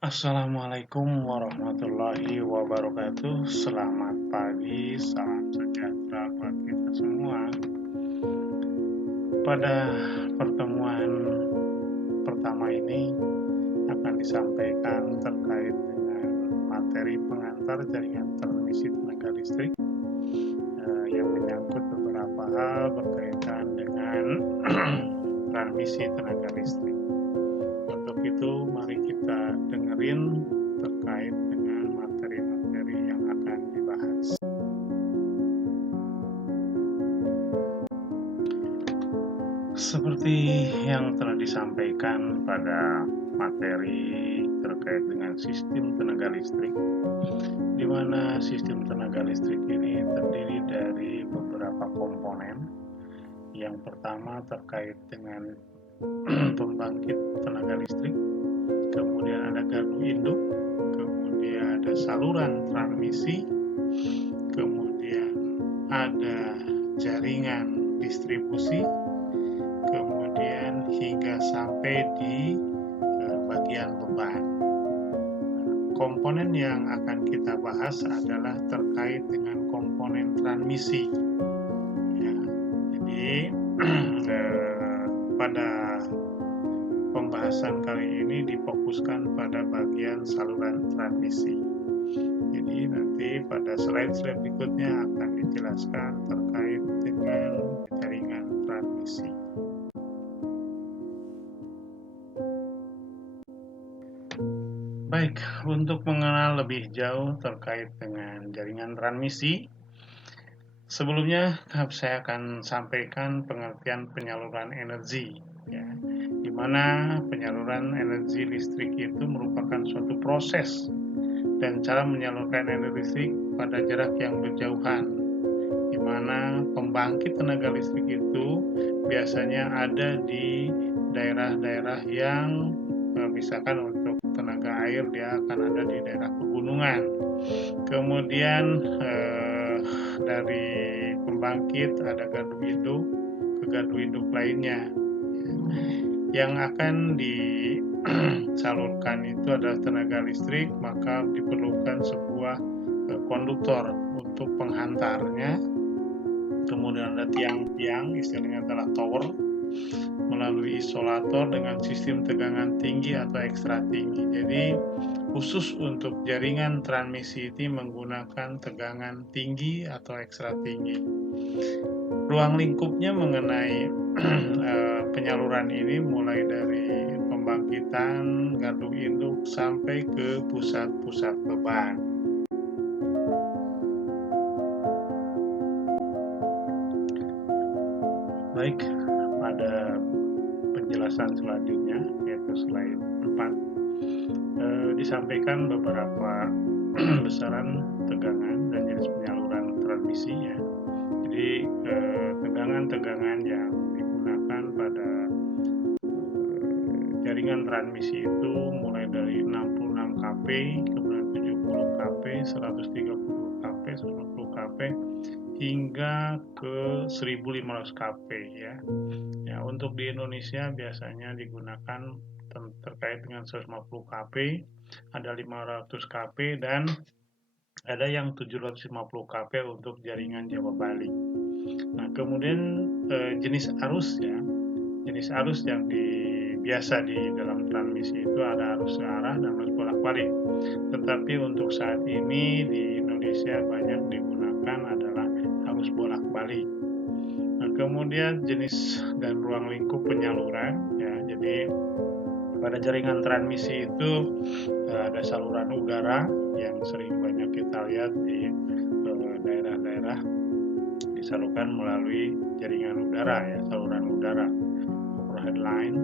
Assalamualaikum warahmatullahi wabarakatuh. Selamat pagi, salam sejahtera buat kita semua. Pada pertemuan pertama ini akan disampaikan terkait dengan materi pengantar jaringan transmisi tenaga listrik yang menyangkut beberapa hal berkaitan dengan transmisi tenaga listrik. Untuk itu, mari kita dengerin terkait dengan materi-materi yang akan dibahas. Seperti yang telah disampaikan pada materi terkait dengan sistem tenaga listrik, di mana sistem tenaga listrik ini terdiri dari beberapa komponen. Yang pertama terkait dengan pembangkit tenaga listrik, kemudian ada gardu induk, kemudian ada saluran transmisi, kemudian ada jaringan distribusi, kemudian hingga sampai di bagian beban. Komponen yang akan kita bahas adalah terkait dengan komponen transmisi. Ya, jadi pada pembahasan kali ini difokuskan pada bagian saluran transmisi. Jadi nanti pada slide-slide berikutnya akan dijelaskan terkait dengan jaringan transmisi. Baik, untuk mengenal lebih jauh terkait dengan jaringan transmisi, sebelumnya saya akan sampaikan pengertian penyaluran energi, ya, di mana penyaluran energi listrik itu merupakan suatu proses dan cara menyalurkan energi listrik pada jarak yang berjauhan, di mana pembangkit tenaga listrik itu biasanya ada di daerah-daerah yang misalkan untuk tenaga air dia akan ada di daerah pegunungan. Kemudian dari pembangkit ada gardu induk ke gardu induk lainnya. Yang akan disalurkan itu adalah tenaga listrik, maka diperlukan sebuah konduktor untuk penghantarnya. Kemudian ada tiang-tiang, istilahnya adalah tower, melalui isolator dengan sistem tegangan tinggi atau ekstra tinggi. Jadi khusus untuk jaringan transmisi ini menggunakan tegangan tinggi atau ekstra tinggi. Ruang lingkupnya mengenai penyaluran ini mulai dari pembangkitan, gardu induk sampai ke pusat-pusat beban. Baik, pada penjelasan selanjutnya yaitu slide 4 disampaikan beberapa besaran tegangan dan jenis penyaluran transmisi, ya. Jadi tegangan-tegangan yang digunakan pada jaringan transmisi itu mulai dari 66 kP, kemudian 70 kP, 130 kP, 120 kP hingga ke 1500 kP, ya. Ya, untuk di Indonesia biasanya digunakan terkait dengan 150 kP, ada 500 kP dan ada yang 750 kP untuk jaringan Jawa Bali. Nah, kemudian jenis arus, ya. Jenis arus yang biasa di dalam transmisi itu ada arus searah dan arus bolak-balik. Tetapi untuk saat ini di Indonesia banyak digunakan adalah arus bolak-balik. Nah, kemudian jenis dan ruang lingkup penyaluran, ya. Jadi pada jaringan transmisi itu ada saluran udara yang sering banyak kita lihat di daerah-daerah disalurkan melalui jaringan udara, ya, saluran udara, overhead line.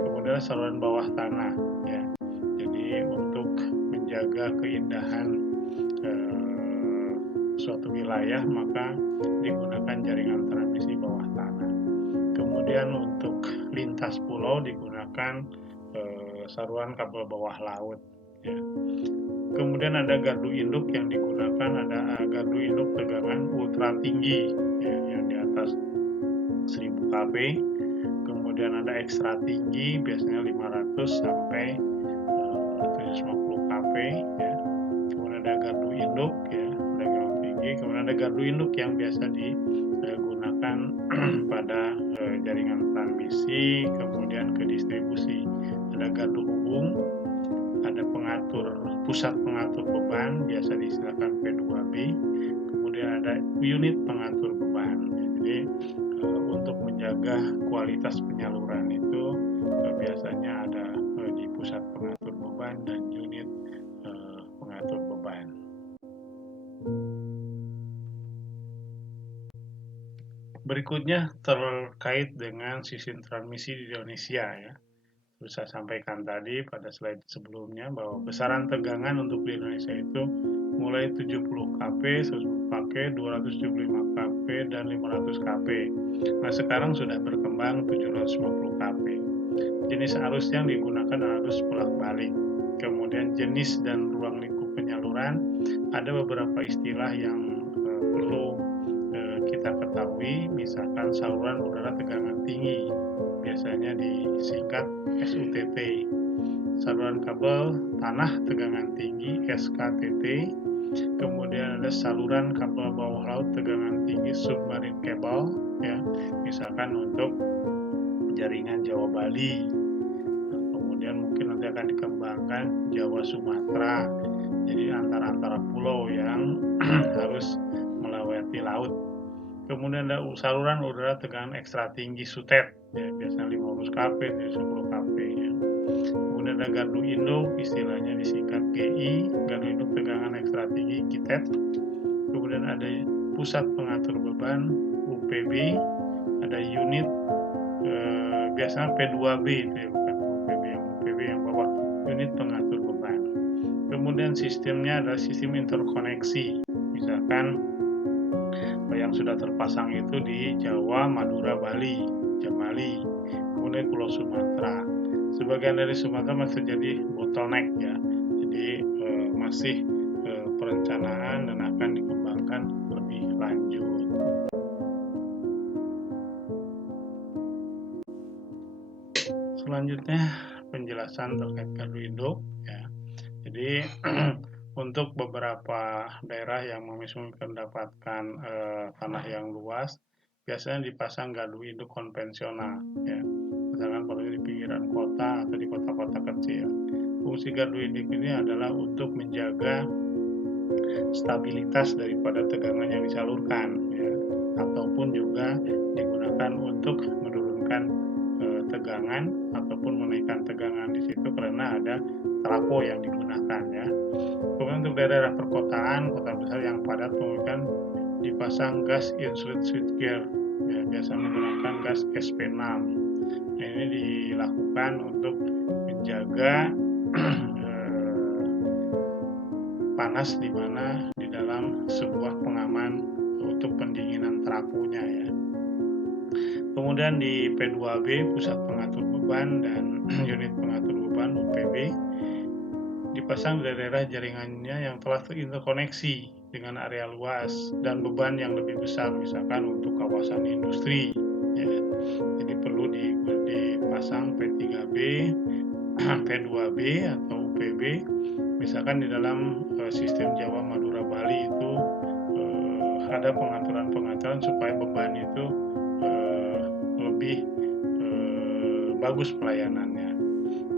Kemudian saluran bawah tanah, ya. Jadi untuk menjaga keindahan suatu wilayah maka digunakan jaringan transmisi bawah tanah. Kemudian untuk lintas pulau digunakan saluran kabel bawah laut, ya. Kemudian ada gardu induk yang digunakan, ada gardu induk tegangan ultra tinggi, ya, yang di atas 1000 kP. Kemudian ada ekstra tinggi biasanya 500 sampai 750 kP ya. Kemudian ada gardu induk ya, ada gelombang tinggi. Kemudian ada gardu induk yang biasa digunakan pada jaringan transmisi, kemudian ke distribusi. Ada gardu hubung, ada pusat pengatur beban, biasa diistilahkan P2B. Kemudian ada unit pengatur beban. Jadi untuk menjaga kualitas penyaluran itu biasanya ada di pusat pengatur beban dan unit pengatur beban. Berikutnya terkait dengan sistem transmisi di Indonesia ya. Saya sampaikan tadi pada slide sebelumnya bahwa besaran tegangan untuk di Indonesia itu mulai 70 kP, 110 kP, 275 kP, dan 500 kP. Nah sekarang sudah berkembang 750 kP. Jenis arus yang digunakan arus bolak-balik. Kemudian jenis dan ruang lingkup penyaluran, ada beberapa istilah yang perlu kita ketahui, misalkan saluran udara tegangan tinggi, biasanya disingkat SUTT. Saluran kabel tanah tegangan tinggi SKTT. Kemudian ada saluran kabel bawah laut tegangan tinggi submarine cable ya, misalkan untuk jaringan Jawa Bali. Kemudian mungkin nanti akan dikembangkan Jawa Sumatera. Jadi antara pulau yang harus melewati laut. Kemudian ada saluran udara tegangan ekstra tinggi SUTET ya, biasanya 15 kP, 10 kP ya. Kemudian ada gardu induk, istilahnya disingkat GI, gardu induk tegangan ekstra tinggi GITET. Kemudian ada pusat pengatur beban UPB, ada unit biasanya P2B itu ya, bukan UPB yang bawah, unit pengatur beban. Kemudian sistemnya adalah sistem interkoneksi, misalkan yang sudah terpasang itu di Jawa, Madura, Bali, Jamali, kemudian Pulau Sumatera. Sebagian dari Sumatera masih terjadi bottleneck ya, jadi masih perencanaan dan akan dikembangkan lebih lanjut. Selanjutnya penjelasan terkait gardu induk ya. Jadi untuk beberapa daerah yang mendapatkan tanah yang luas, biasanya dipasang gardu induk konvensional ya. Misalkan pada di pinggiran kota atau di kota-kota kecil. Fungsi gardu induk ini adalah untuk menjaga stabilitas daripada tegangan yang disalurkan ya, ataupun juga digunakan untuk menurunkan tegangan ataupun menaikkan tegangan di situ karena ada trafo yang digunakan ya. Kemudian untuk daerah perkotaan, kota besar yang padat mungkin dipasang gas insulated switchgear ya, biasa menggunakan gas SP6. Nah, ini dilakukan untuk menjaga panas di mana di dalam sebuah pengaman untuk pendinginan trafonya ya. Kemudian di P2B, pusat pengatur beban dan unit pengatur beban UPB, dipasang di daerah jaringannya yang telah terinterkoneksi dengan area luas dan beban yang lebih besar, misalkan untuk kawasan industri ya. Jadi perlu dipasang P3B, P2B atau UPB, misalkan di dalam sistem Jawa, Madura, Bali itu ada pengaturan supaya beban itu lebih bagus pelayanannya.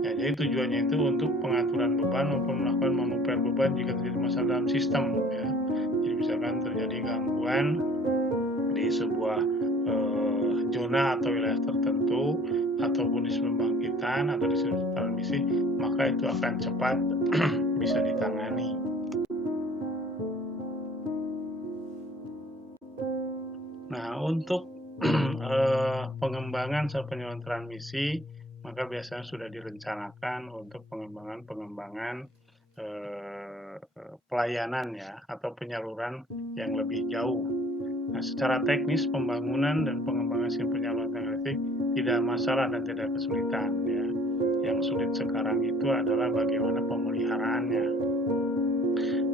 Ya, jadi tujuannya itu untuk pengaturan beban maupun melakukan manuver beban jika terjadi masalah dalam sistem. Ya. Jadi misalkan terjadi gangguan di sebuah zona atau wilayah tertentu ataupun di pembangkitan atau di sistem transmisi, maka itu akan cepat bisa ditangani. Nah, untuk pengembangan penyaluran transmisi, maka biasanya sudah direncanakan untuk pengembangan pelayanan ya atau penyaluran yang lebih jauh. Nah, secara teknis pembangunan dan pengembangan sistem penyaluran listrik tidak masalah dan tidak kesulitan ya. Yang sulit sekarang itu adalah bagaimana pemeliharaannya.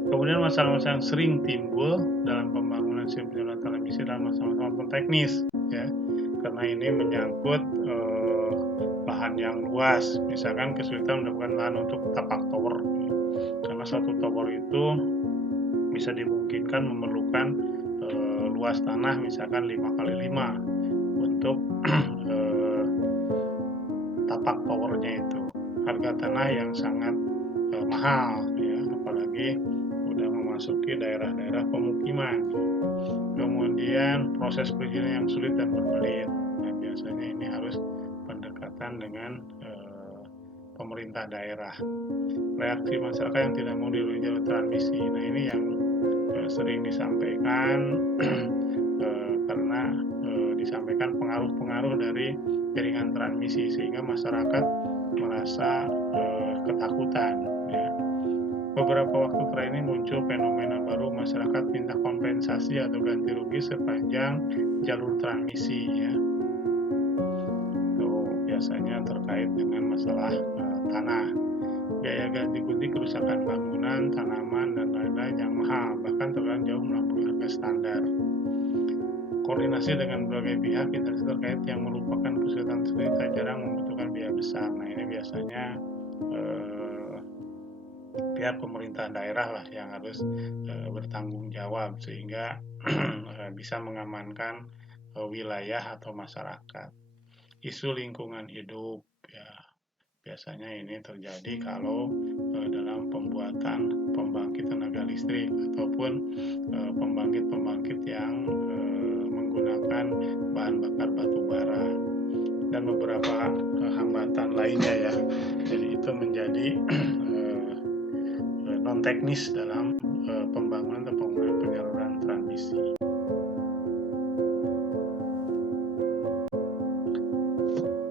Kemudian masalah-masalah yang sering timbul dalam pembangunan sistem penyaluran televisi adalah masalah-masalah teknis ya, karena ini menyangkut lahan yang luas, misalkan kesulitan mendapatkan lahan untuk tapak tower, karena satu tower itu bisa dimungkinkan memerlukan luas tanah misalkan 5x5 untuk tapak towernya itu. Harga tanah yang sangat mahal ya, apalagi udah memasuki daerah-daerah pemukiman. Kemudian proses perizinan yang sulit dan berbelit. Nah, biasanya ini harus pendekatan dengan pemerintah daerah. Reaksi masyarakat yang tidak mau dilalui jalur transmisi. Nah, ini yang sering disampaikan karena disampaikan pengaruh-pengaruh dari jaringan transmisi sehingga masyarakat merasa ketakutan ya. Beberapa waktu terakhir ini muncul fenomena baru, masyarakat minta kompensasi atau ganti rugi sepanjang jalur transmisi ya. Itu biasanya terkait dengan masalah tanah. Biaya ganti rugi kerusakan bangunan, tanaman, dan lain-lain yang mahal, bahkan terkadang jauh melampaui harga standar. Koordinasi dengan berbagai pihak instansi terkait yang merupakan kesulitan sendiri tak jarang membutuhkan biaya besar. Nah, ini biasanya pihak pemerintah daerah lah yang harus bertanggung jawab sehingga bisa mengamankan wilayah atau masyarakat. Isu lingkungan hidup ya, biasanya ini terjadi kalau dalam pembuatan pembangkit tenaga listrik ataupun pembangkit-pembangkit yang menggunakan bahan bakar batu bara dan beberapa hambatan lainnya ya. Jadi itu menjadi non teknis dalam pembangunan atau penggunaan penyaluran transmisi.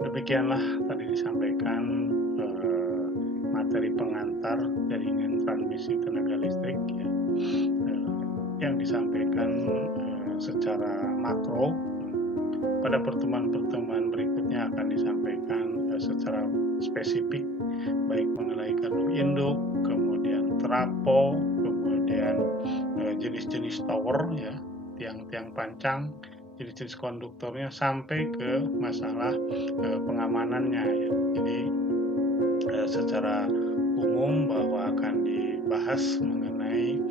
Demikianlah tadi disampaikan materi pengantar jaringan transmisi tenaga listrik ya, yang disampaikan secara makro. Pada pertemuan-pertemuan berikutnya akan disampaikan secara spesifik baik mengenai gardu induk, kemudian trapo, kemudian jenis-jenis tower ya, tiang-tiang pancang, jenis-jenis konduktornya sampai ke masalah pengamanannya ya. Jadi secara umum bahwa akan dibahas mengenai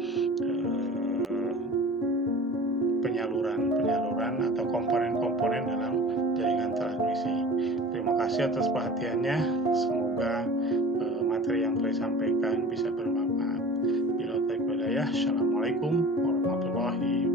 penyaluran atau komponen-komponen dalam jaringan transmisi. Terima kasih atas perhatiannya. Semoga materi yang telah disampaikan bisa bermanfaat. Bila taufik hidayah. Assalamualaikum warahmatullahi wabarakatuh.